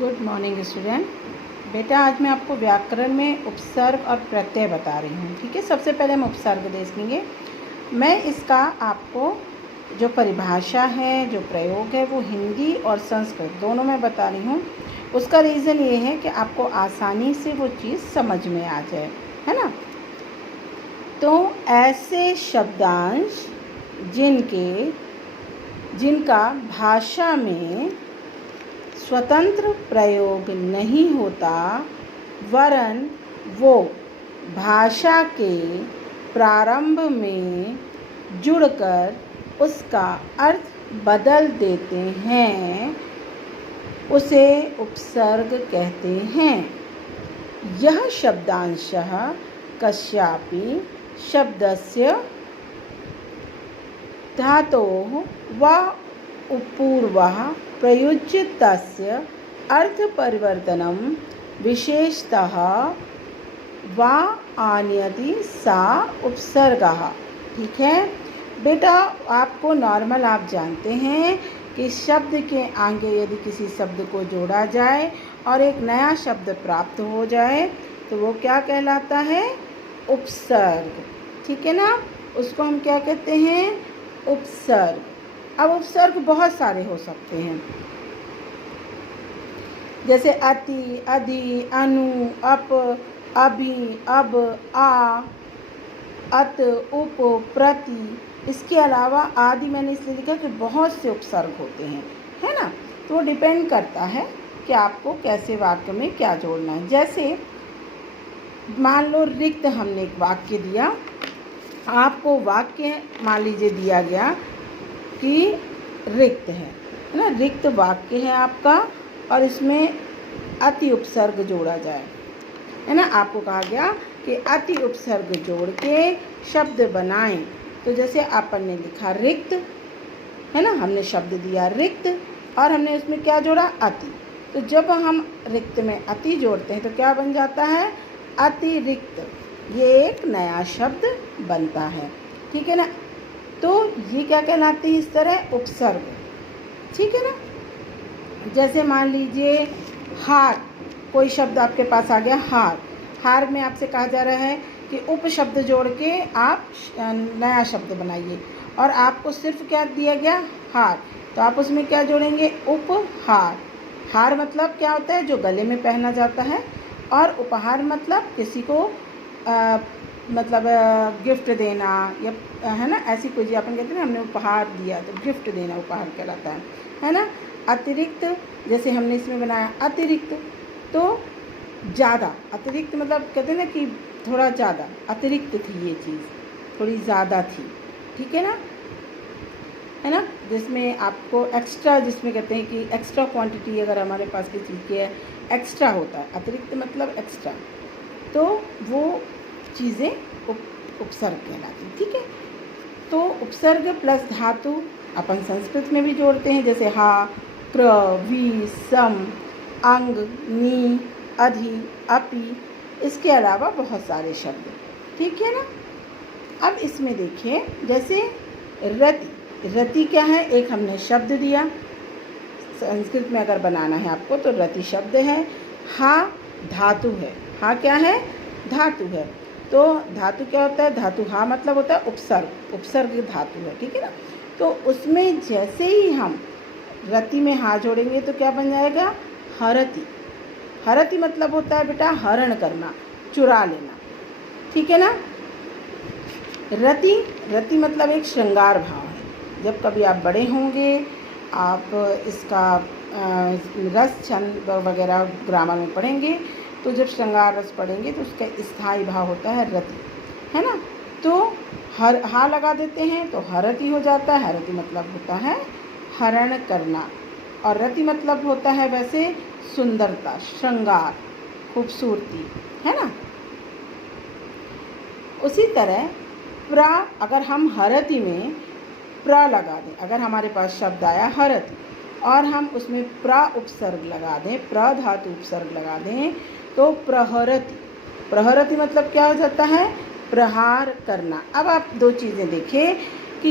Good morning student. बेटा आज मैं आपको व्याकरण में उपसर्ग और प्रत्यय बता रही हूँ। ठीक है, सबसे पहले हम उपसर्ग देखेंगे। मैं इसका आपको जो परिभाषा है, जो प्रयोग है, वो हिंदी और संस्कृत दोनों में बता रही हूँ। उसका रीज़न ये है कि आपको आसानी से वो चीज़ समझ में आ जाए, है ना। तो ऐसे शब्दांश जिनका भाषा में स्वतंत्र प्रयोग नहीं होता, वरन वो भाषा के प्रारंभ में जुड़कर उसका अर्थ बदल देते हैं, उसे उपसर्ग कहते हैं। यह शब्दांशः कस्यापि शब्दस्य धातोः वा पूर्वः प्रयुज्य तस्य अर्थपरिवर्तनं विशेषतः वा आनयति सा उपसर्गः। ठीक है बेटा, आपको नॉर्मल आप जानते हैं कि शब्द के आगे यदि किसी शब्द को जोड़ा जाए और एक नया शब्द प्राप्त हो जाए तो वो क्या कहलाता है? उपसर्ग। ठीक है ना, उसको हम क्या कहते हैं? उपसर्ग। अब उपसर्ग बहुत सारे हो सकते हैं, जैसे अति, अधि, अनु, अप, अभि, अब, आ, अत, उप, प्रति। इसके अलावा आदि मैंने इसलिए लिखा कि बहुत से उपसर्ग होते हैं, है ना। तो वो डिपेंड करता है कि आपको कैसे वाक्य में क्या जोड़ना है। जैसे मान लो रिक्त हमने एक वाक्य दिया, आपको वाक्य मान लीजिए दिया गया कि रिक्त है ना, रिक्त वाक्य है आपका और इसमें अति उपसर्ग जोड़ा जाए, है ना। आपको कहा गया कि अति उपसर्ग जोड़ के शब्द बनाएं। तो जैसे अपन ने लिखा रिक्त, है ना, हमने शब्द दिया रिक्त और हमने उसमें क्या जोड़ा? अति। तो जब हम रिक्त में अति जोड़ते हैं तो क्या बन जाता है? अतिरिक्त। ये एक नया शब्द बनता है। ठीक है ना, तो ये क्या कहलाते हैं? इस तरह उपसर्ग। ठीक है ना। जैसे मान लीजिए हार, कोई शब्द आपके पास आ गया हार। हार में आपसे कहा जा रहा है कि उप शब्द जोड़ के आप नया शब्द बनाइए और आपको सिर्फ क्या दिया गया? हार। तो आप उसमें क्या जोड़ेंगे? उपहार। हार मतलब क्या होता है? जो गले में पहना जाता है। और उपहार मतलब किसी को मतलब गिफ्ट देना, या है ना, ऐसी कोई चीज़ अपन कहते हैं ना, हमने उपहार दिया तो गिफ्ट देना उपहार कहलाता है ना। अतिरिक्त, जैसे हमने इसमें बनाया अतिरिक्त, तो ज़्यादा। अतिरिक्त मतलब कहते हैं ना कि थोड़ा ज़्यादा, अतिरिक्त थी ये चीज़, थोड़ी ज़्यादा थी। ठीक है ना, है ना। जिसमें आपको एक्स्ट्रा, जिसमें कहते हैं कि एक्स्ट्रा क्वांटिटी अगर हमारे पास किसी चीज़ की है, एक्स्ट्रा होता है। अतिरिक्त मतलब एक्स्ट्रा, तो वो चीज़ें उपसर्ग कहलाती हैं। ठीक है, तो उपसर्ग प्लस धातु अपन संस्कृत में भी जोड़ते हैं, जैसे हा, प्र, वी, सम, अंग, नी, अधि, अपि। इसके अलावा बहुत सारे शब्द। ठीक है ना। अब इसमें देखिए, जैसे रति। रति क्या है? एक हमने शब्द दिया, संस्कृत में अगर बनाना है आपको तो रति शब्द है। हा धातु है। हा क्या है? धातु है। तो धातु क्या होता है? धातु हा मतलब होता है उपसर्ग। उपसर्ग धातु है। ठीक है ना। तो उसमें जैसे ही हम रति में हा जोड़ेंगे तो क्या बन जाएगा? हरति। हरति मतलब होता है बेटा हरण करना, चुरा लेना। ठीक है ना। रति, रति मतलब एक श्रृंगार भाव है। जब कभी आप बड़े होंगे, आप इसका रस छंद वगैरह ग्रामर में पढ़ेंगे, तो जब श्रृंगार रस पढ़ेंगे तो उसका स्थायी भाव होता है रति, है ना। तो हा लगा देते हैं तो हरति हो जाता है। हरति मतलब होता है हरण करना, और रति मतलब होता है वैसे सुंदरता, श्रृंगार, खूबसूरती, है ना। उसी तरह प्रा, अगर हम हरति में प्रा लगा दें, अगर हमारे पास शब्द आया हरति और हम उसमें प्रा उपसर्ग लगा दें, प्र धातु उपसर्ग लगा दें, तो प्रहरति। प्रहरति मतलब क्या हो जाता है? प्रहार करना। अब आप दो चीज़ें देखें कि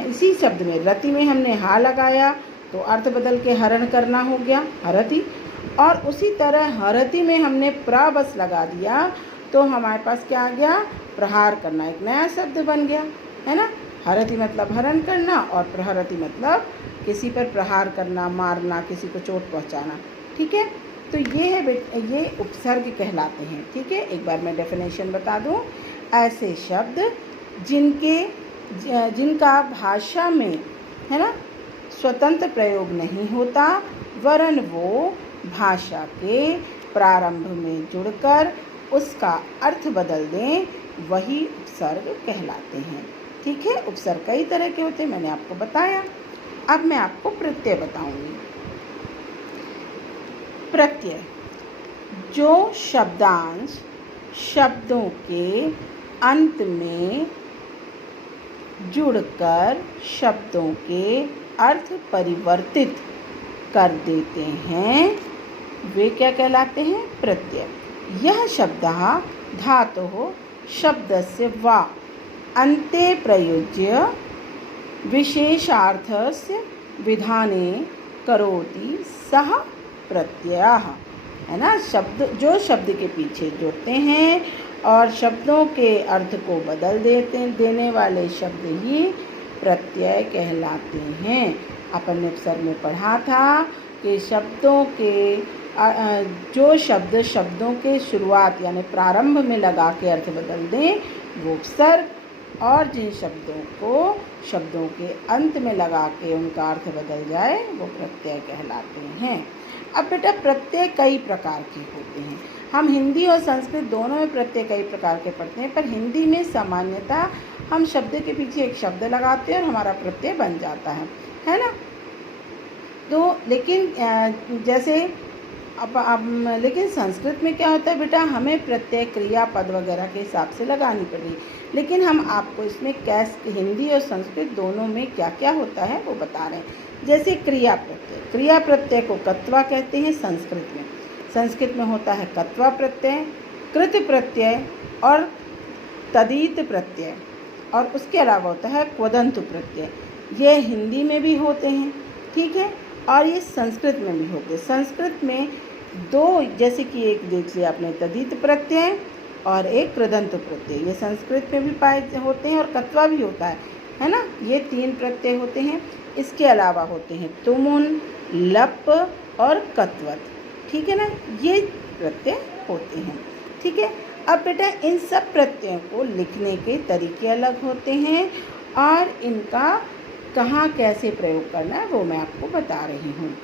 इसी शब्द में रति में हमने हा लगाया तो अर्थ बदल के हरण करना हो गया हरति। और उसी तरह हरति में हमने प्र बस लगा दिया तो हमारे पास क्या आ गया, प्रहार करना, एक नया शब्द बन गया, है ना। हरति मतलब हरण करना और प्रहरति मतलब किसी पर प्रहार करना, मारना, किसी को चोट पहुंचाना। ठीक है, तो ये उपसर्ग कहलाते हैं। ठीक है, एक बार मैं डेफिनेशन बता दूं। ऐसे शब्द जिनका भाषा में, है ना, स्वतंत्र प्रयोग नहीं होता, वरन वो भाषा के प्रारंभ में जुड़कर उसका अर्थ बदल दें, वही उपसर्ग कहलाते हैं। ठीक है, उपसर्ग कई तरह के होते हैं, मैंने आपको बताया। अब मैं आपको प्रत्यय बताऊंगी। प्रत्यय, जो शब्दांश शब्दों के अंत में जुड़कर शब्दों के अर्थ परिवर्तित कर देते हैं, वे क्या कहलाते हैं, प्रत्यय। यह शब्दः धातोः शब्दस्य वा अन्ते प्रयुज्य विशेषार्थस्य विधाने करोति सः प्रत्ययः, है ना। जो शब्द के पीछे जुड़ते हैं और शब्दों के अर्थ को बदल देने वाले शब्द ही प्रत्यय कहलाते हैं। अपन ने उपसर्ग में पढ़ा था कि जो शब्दों के शुरुआत यानी प्रारंभ में लगा के अर्थ बदल दें वो उपसर्ग, और जिन शब्दों के अंत में लगा के उनका अर्थ बदल जाए वो प्रत्यय कहलाते हैं। अब बेटा प्रत्यय कई प्रकार के होते हैं। हम हिंदी और संस्कृत दोनों में प्रत्यय कई प्रकार के पढ़ते हैं, पर हिंदी में सामान्यतः हम शब्द के पीछे एक शब्द लगाते हैं और हमारा प्रत्यय बन जाता है ना। तो लेकिन लेकिन संस्कृत में क्या होता है बेटा, हमें प्रत्यय क्रिया पद वगैरह के हिसाब से लगानी पड़ेगी। लेकिन हम आपको इसमें हिंदी और संस्कृत दोनों में क्या क्या होता है वो बता रहे हैं। जैसे क्रिया प्रत्यय को कत्वा कहते हैं संस्कृत में होता है कत्वा प्रत्यय, कृत प्रत्यय और तदित प्रत्यय, और उसके अलावा होता है क्वदंतु प्रत्यय। ये हिंदी में भी होते हैं, ठीक है, और ये संस्कृत में भी होते हैं। संस्कृत में दो, जैसे कि एक देख लिया आपने तदित प्रत्यय और एक कृदंतु प्रत्यय, ये संस्कृत में भी पाए होते हैं और कत्वा भी होता है ना। ये 3 प्रत्यय होते हैं। इसके अलावा होते हैं तुमुन, लप और कत्वत, ठीक है ना, ये प्रत्यय होते हैं। ठीक है, अब बेटा इन सब प्रत्ययों को लिखने के तरीके अलग होते हैं और इनका कहाँ कैसे प्रयोग करना है वो मैं आपको बता रही हूँ।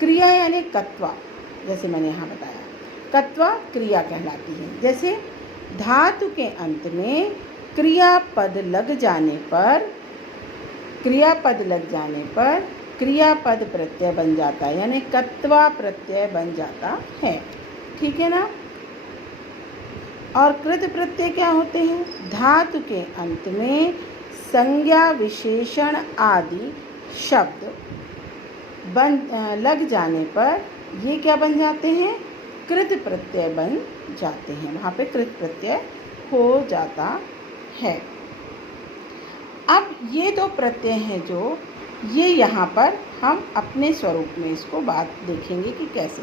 क्रिया यानी कत्वा, जैसे मैंने यहाँ बताया, कत्वा क्रिया कहलाती है। जैसे धातु के अंत में क्रियापद लग जाने पर क्रियापद प्रत्यय बन जाता है, यानी कत्वा प्रत्यय बन जाता है, ठीक है ना। और कृत प्रत्यय क्या होते हैं, धातु के अंत में संज्ञा विशेषण आदि शब्द लग जाने पर ये क्या बन जाते हैं, कृत प्रत्यय बन जाते हैं, वहाँ पे कृत प्रत्यय हो जाता है। अब ये 2 प्रत्यय हैं जो ये यहाँ पर हम अपने स्वरूप में इसको बात देखेंगे कि कैसे।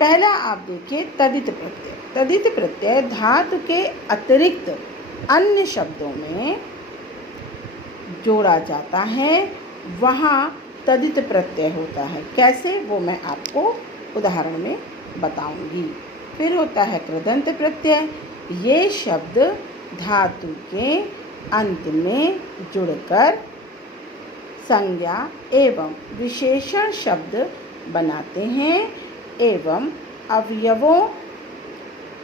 पहला आप देखिए तदित प्रत्यय। तदित प्रत्यय धातु के अतिरिक्त अन्य शब्दों में जोड़ा जाता है, वहाँ तदित प्रत्यय होता है। कैसे वो मैं आपको उदाहरण में बताऊंगी। फिर होता है कृदंत प्रत्यय। ये शब्द धातु के अंत में जुड़कर संज्ञा एवं विशेषण शब्द बनाते हैं एवं अवयवों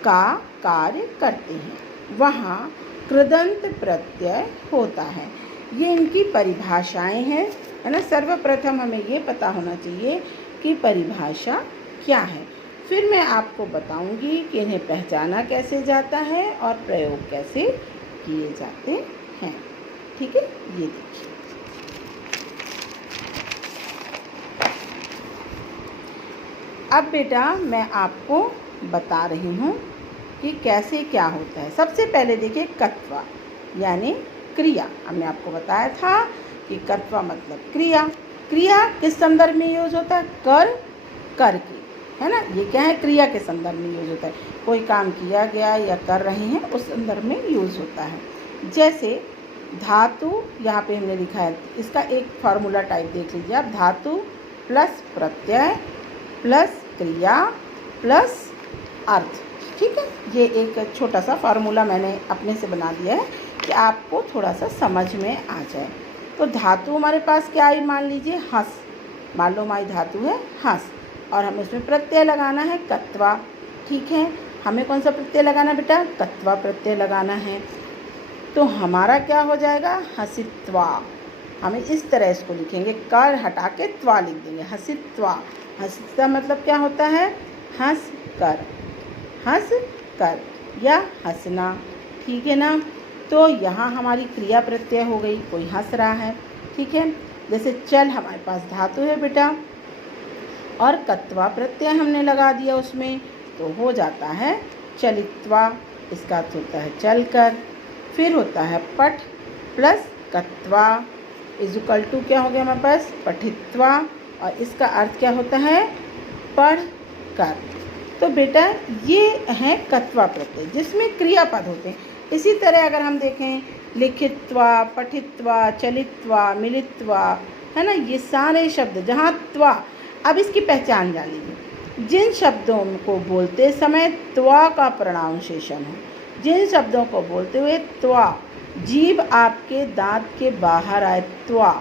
का कार्य करते हैं, वहाँ कृदंत प्रत्यय होता है। ये इनकी परिभाषाएं हैं, है ना। सर्वप्रथम हमें ये पता होना चाहिए कि परिभाषा क्या है, फिर मैं आपको बताऊंगी कि इन्हें पहचाना कैसे जाता है और प्रयोग कैसे किए जाते हैं, ठीक है। ये देखिए, अब बेटा मैं आपको बता रही हूँ कि कैसे क्या होता है। सबसे पहले देखिए कत्वा यानी क्रिया। हमने आपको बताया था कि कत्वा मतलब क्रिया। क्रिया किस संदर्भ में यूज होता है? कर, करके, है ना। ये क्या है? क्रिया के संदर्भ में यूज होता है। कोई काम किया गया या कर रहे हैं उस संदर्भ में यूज होता है। जैसे धातु यहाँ पे हमने लिखा है, इसका एक फार्मूला टाइप देख लीजिए आप। धातु प्लस प्रत्यय प्लस क्रिया प्लस अर्थ। ठीक है, ये एक छोटा सा फार्मूला मैंने अपने से बना दिया है कि आपको थोड़ा सा समझ में आ जाए। तो धातु हमारे पास क्या आई? मान लीजिए हंस, मान लो हमारी धातु है हंस, और हमें उसमें प्रत्यय लगाना है कत्वा। ठीक है, हमें कौन सा प्रत्यय लगाना है बेटा? कत्वा प्रत्यय लगाना है। तो हमारा क्या हो जाएगा? हसित्वा। हमें इस तरह इसको लिखेंगे, कर हटा के त्वा लिख देंगे, हसित्वा। हसित्वा मतलब क्या होता है? हंस कर, हंस कर या हंसना। ठीक है ना। तो यहाँ हमारी क्रिया प्रत्यय हो गई, कोई हंस रहा है। ठीक है, जैसे चल हमारे पास धातु है बेटा, और कत्वा प्रत्यय हमने लगा दिया उसमें, तो हो जाता है चलित्वा। इसका अर्थ होता है चल कर। फिर होता है पठ प्लस कत्वा इजुकल टू क्या हो गया हमारे पास? पठित्वा, और इसका अर्थ क्या होता है? पढ़ कर। तो बेटा ये है कत्वा प्रत्यय जिसमें क्रियापद होते हैं। इसी तरह अगर हम देखें लिखित्वा, पठित्वा, चलित्वा, मिलित्वा, है ना, ये सारे शब्द जहाँ त्वा, अब इसकी पहचान जान लीजिए। जिन शब्दों को बोलते समय त्वा का प्रोनाउंसिएशन हो, जिन शब्दों को बोलते हुए त्वा जीभ आपके दांत के बाहर आए त्वा,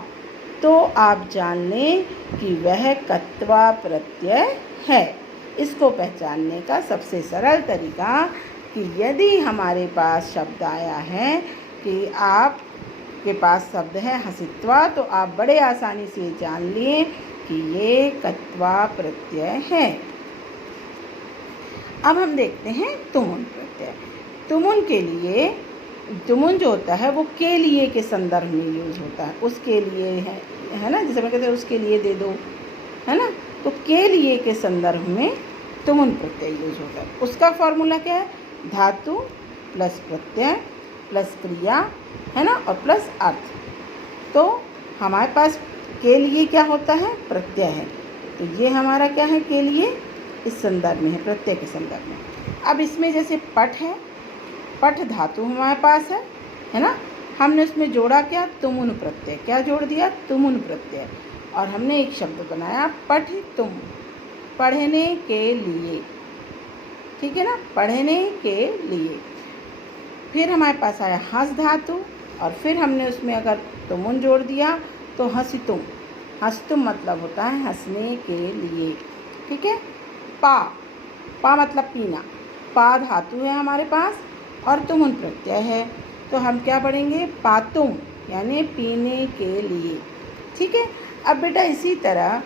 तो आप जान लें कि वह कत्वा प्रत्यय है। इसको पहचानने का सबसे सरल तरीका कि यदि हमारे पास शब्द आया है कि आपके पास शब्द है हसित्वा, तो आप बड़े आसानी से जान लिए कि ये कत्वा प्रत्यय है। अब हम देखते हैं तुमुन प्रत्यय। तुमुन के लिए, तुमुन जो होता है वो के लिए के संदर्भ में यूज होता है। उसके लिए है ना, जैसे मैं कहते हैं उसके लिए दे दो, है ना, तो के लिए के संदर्भ में तुमुन प्रत्यय यूज होता है। उसका फॉर्मूला क्या है? धातु प्लस प्रत्यय प्लस क्रिया, है ना, और प्लस अर्थ। तो हमारे पास के लिए क्या होता है? प्रत्यय है। तो ये हमारा क्या है? के लिए इस संदर्भ में है, प्रत्यय के संदर्भ में। अब इसमें जैसे पठ है, पठ धातु हमारे पास है ना, हमने उसमें जोड़ा क्या? तुमुन प्रत्यय। क्या जोड़ दिया? तुमुन प्रत्यय। और हमने एक शब्द बनाया पठितुम, पढ़ने के लिए। ठीक है ना, पढ़ने के लिए। फिर हमारे पास आया हंस धातु, और फिर हमने उसमें अगर तुमुन जोड़ दिया तो हंसितुम। हंसतुम मतलब होता है हंसने के लिए। ठीक है। पा, पा मतलब पीना। पा धातु है हमारे पास और तुमुन प्रत्यय है, तो हम क्या पढ़ेंगे? पातुम, यानी पीने के लिए। ठीक है। अब बेटा इसी तरह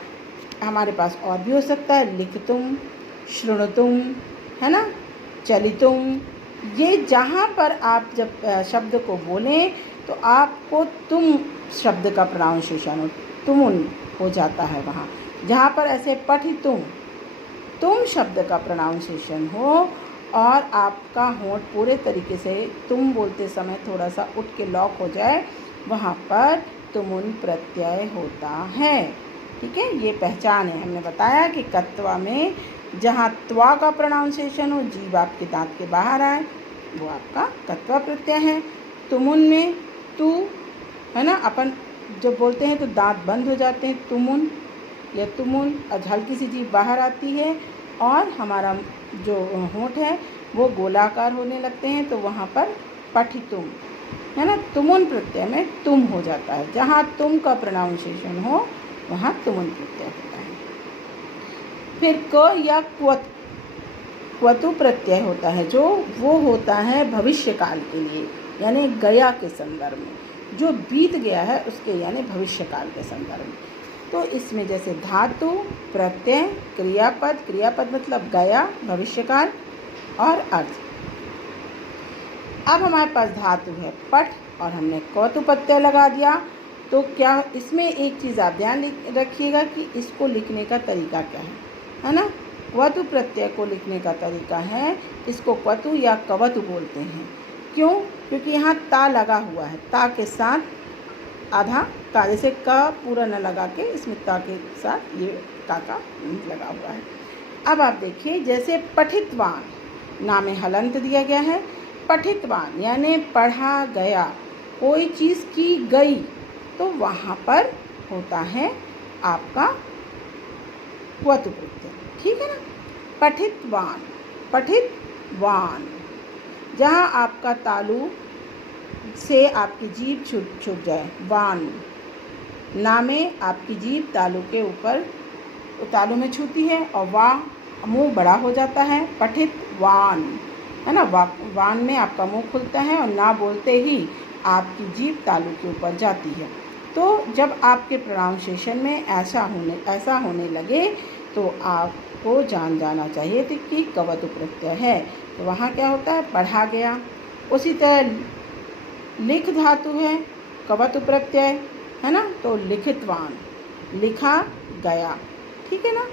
हमारे पास और भी हो सकता है, लिखतुम, शृणुतुम, है ना, चलितुम। ये जहाँ पर आप जब शब्द को बोलें तो आपको तुम शब्द का प्रोनाउंसिएशन हो, तुमुन हो जाता है वहाँ। जहाँ पर ऐसे पठितुम, तुम शब्द का प्रोनाउंसिएशन हो और आपका होंठ पूरे तरीके से तुम बोलते समय थोड़ा सा उठ के लॉक हो जाए, वहाँ पर तुमुन प्रत्यय होता है। ठीक है, ये पहचान है। हमने बताया कि कत्वा में जहाँ त्वा का प्रोनाउंसिएशन हो, जीभ आपके दांत के बाहर आए, वो आपका कत्वा प्रत्यय है। तुमुन में तू, है ना, अपन जब बोलते हैं तो दांत बंद हो जाते हैं, तुमुन या तुमुन, और हल्की सी जीभ बाहर आती है और हमारा जो होंठ है वो गोलाकार होने लगते हैं, तो वहाँ पर पठितुम, है ना, तुमुन प्रत्यय में तुम हो जाता है। जहाँ तुम का प्रोनाउंसिएशन हो वहाँ तुमुन प्रत्यय होता है। फिर क या क्वत, क्वतु प्रत्यय होता है, जो वो होता है भविष्य काल के लिए, यानी गया के संदर्भ में, जो बीत गया है उसके, यानी भविष्य काल के संदर्भ में। तो इसमें जैसे धातु, प्रत्यय, क्रियापद, क्रियापद मतलब गया, भविष्यकाल और अर्थ। अब हमारे पास धातु है पठ और हमने क्वतु प्रत्यय लगा दिया, तो क्या इसमें एक चीज़ आप ध्यान रखिएगा कि इसको लिखने का तरीका क्या है ना। क्वतु प्रत्यय को लिखने का तरीका है, इसको क्वतु या कवतु बोलते हैं। क्यों? क्योंकि यहाँ ता लगा हुआ है, ता के साथ आधा का, जैसे का पूरा न लगा के इसमें ता के साथ ये का लगा हुआ है। अब आप देखिए, जैसे पठितवान, नामे हलंत दिया गया है। पठितवान यानी पढ़ा गया, कोई चीज़ की गई, तो वहाँ पर होता है आपका क्वतु प्रत्यय, ठीक है ना। पठितवान, पठितवान, जहाँ आपका तालु से आपकी जीभ छूट जाए, वान, नामे आपकी जीभ तालु के ऊपर, तालु में छूती है और वाह मुंह बड़ा हो जाता है, पठितवान, है ना। वान में आपका मुंह खुलता है और ना बोलते ही आपकी जीभ तालु के ऊपर जाती है। तो जब आपके प्रोनाउंसिएशन में ऐसा होने लगे तो आपको जान जाना चाहिए कि कवतु प्रत्यय है। तो वहाँ क्या होता है, पढ़ा गया। उसी तरह लिख धातु है, कवतु प्रत्यय है ना, तो लिखितवान, लिखा गया, ठीक है ना।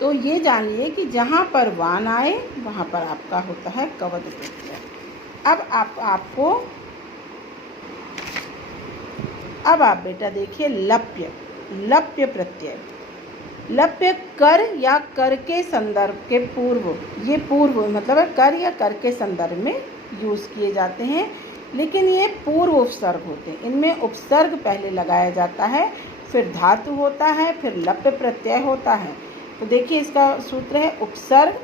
तो ये जानिए कि जहाँ पर वान आए वहाँ पर आपका होता है कवतु प्रत्यय। अब आप बेटा देखिए लप्य, लप्य प्रत्यय। लप्य कर या कर के संदर्भ के पूर्व, ये पूर्व मतलब है कर या कर के संदर्भ में यूज़ किए जाते हैं, लेकिन ये पूर्व उपसर्ग होते हैं। इनमें उपसर्ग पहले लगाया जाता है, फिर धातु होता है, फिर लप्य प्रत्यय होता है। तो देखिए इसका सूत्र है उपसर्ग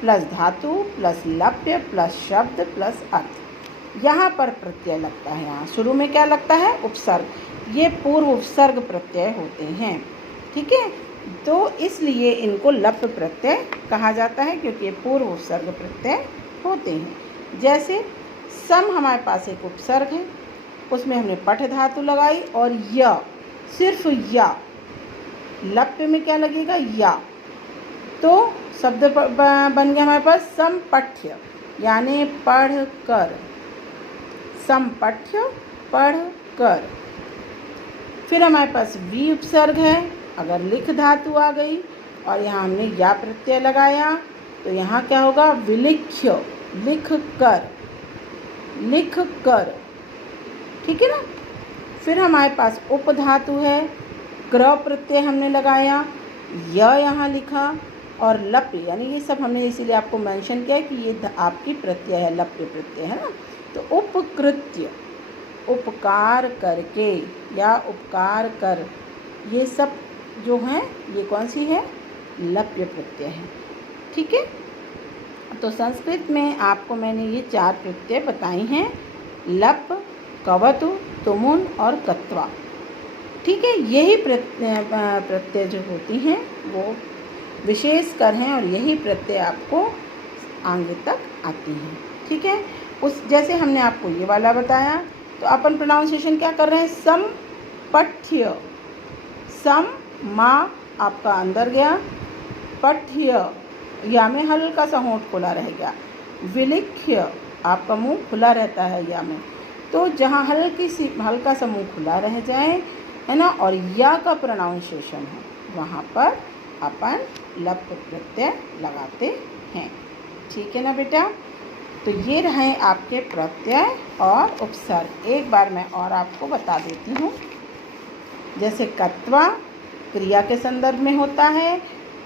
प्लस धातु प्लस लप्य प्लस शब्द प्लस अर्थ। यहाँ पर प्रत्यय लगता है, यहाँ शुरू में क्या लगता है, उपसर्ग। ये पूर्व उपसर्ग प्रत्यय होते हैं, ठीक है। तो इसलिए इनको लप्य प्रत्यय कहा जाता है, क्योंकि ये पूर्व उपसर्ग प्रत्यय होते हैं। जैसे सम हमारे पास एक उपसर्ग है, उसमें हमने पठ धातु लगाई और य, सिर्फ या, लप्य में क्या लगेगा, या। तो शब्द बन गया हमारे पास समपठ्य, यानी पढ़ कर, समपठ्य पढ़ कर। फिर हमारे पास वी उपसर्ग है, अगर लिख धातु आ गई और यहाँ हमने या प्रत्यय लगाया तो यहाँ क्या होगा, विलिख्य, लिख कर, लिख कर, ठीक है ना। फिर हमारे पास उप धातु है, क्र प्रत्यय हमने लगाया, य यहाँ लिखा और लप्य, यानी ये सब हमने इसीलिए आपको मेंशन किया कि ये आपकी प्रत्यय है, लप्य प्रत्यय है ना। तो उपकृत्य, उपकार करके या उपकार कर, ये सब जो हैं ये कौन सी है, लप्य प्रत्यय है, ठीक है। तो संस्कृत में आपको मैंने ये 4 प्रत्यय बताई हैं, लप, कवतु, तुमुन और कत्वा, ठीक है। यही प्रत्यय जो होती हैं वो विशेष कर हैं और यही प्रत्यय आपको आगे तक आती हैं, ठीक है। उस जैसे हमने आपको ये वाला बताया, तो अपन प्रोनाउंसिएशन क्या कर रहे हैं, समपठ्य, सम माँ आपका अंदर गया, पठ्य या में हल्का सा होंठ खुला रह गया, विलिख्य आपका मुंह खुला रहता है या में। तो जहाँ हल्का सा मुंह खुला रह जाए, है ना, और या का प्रोनाउंसिएशन है, वहाँ पर अपन लप्य प्रत्यय लगाते हैं, ठीक है ना बेटा। तो ये रहे आपके प्रत्यय और उपसर्ग। एक बार मैं और आपको बता देती हूँ। जैसे कत्वा क्रिया के संदर्भ में होता है,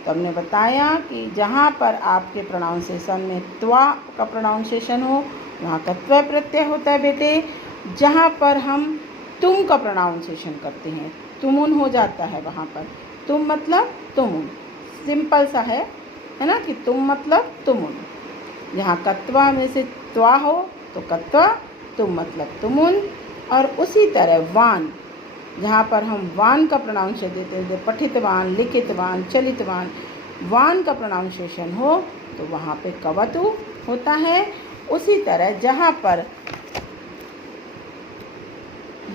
तो हमने बताया कि जहाँ पर आपके प्रोनाउंसिएशन में त्वा का प्रोनाउंसिएशन हो वहाँ कत्वा प्रत्यय होता है बेटे। जहाँ पर हम तुम का प्रोनाउंसिएशन करते हैं, तुमुन हो जाता है वहाँ पर। तुम मतलब तुमुन, सिंपल सा है ना, कि तुम मतलब तुमुन। यहाँ कत्वा में से त्वा हो तो कत्वा, तुम मतलब तुमुन। और उसी तरह वान, जहाँ पर हम वान का प्रोनाउंसिएशन देते हैं, पठितवान, लिखितवान, चलितवान, वान का प्रोनाउंसिएशन हो तो वहाँ पे कवतु होता है। उसी तरह जहाँ पर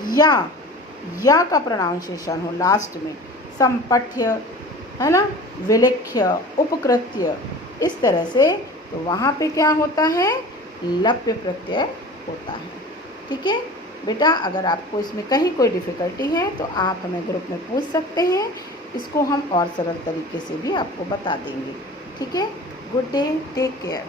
या का प्रोनाउंसिएशन हो लास्ट में, समपठ्य, है ना, विलिख्य, उपकृत्य, इस तरह से, तो वहाँ पे क्या होता है, लप्य प्रत्यय होता है, ठीक है बेटा। अगर आपको इसमें कहीं कोई डिफ़िकल्टी है तो आप हमें ग्रुप में पूछ सकते हैं, इसको हम और सरल तरीके से भी आपको बता देंगे, ठीक है। Good day, take care.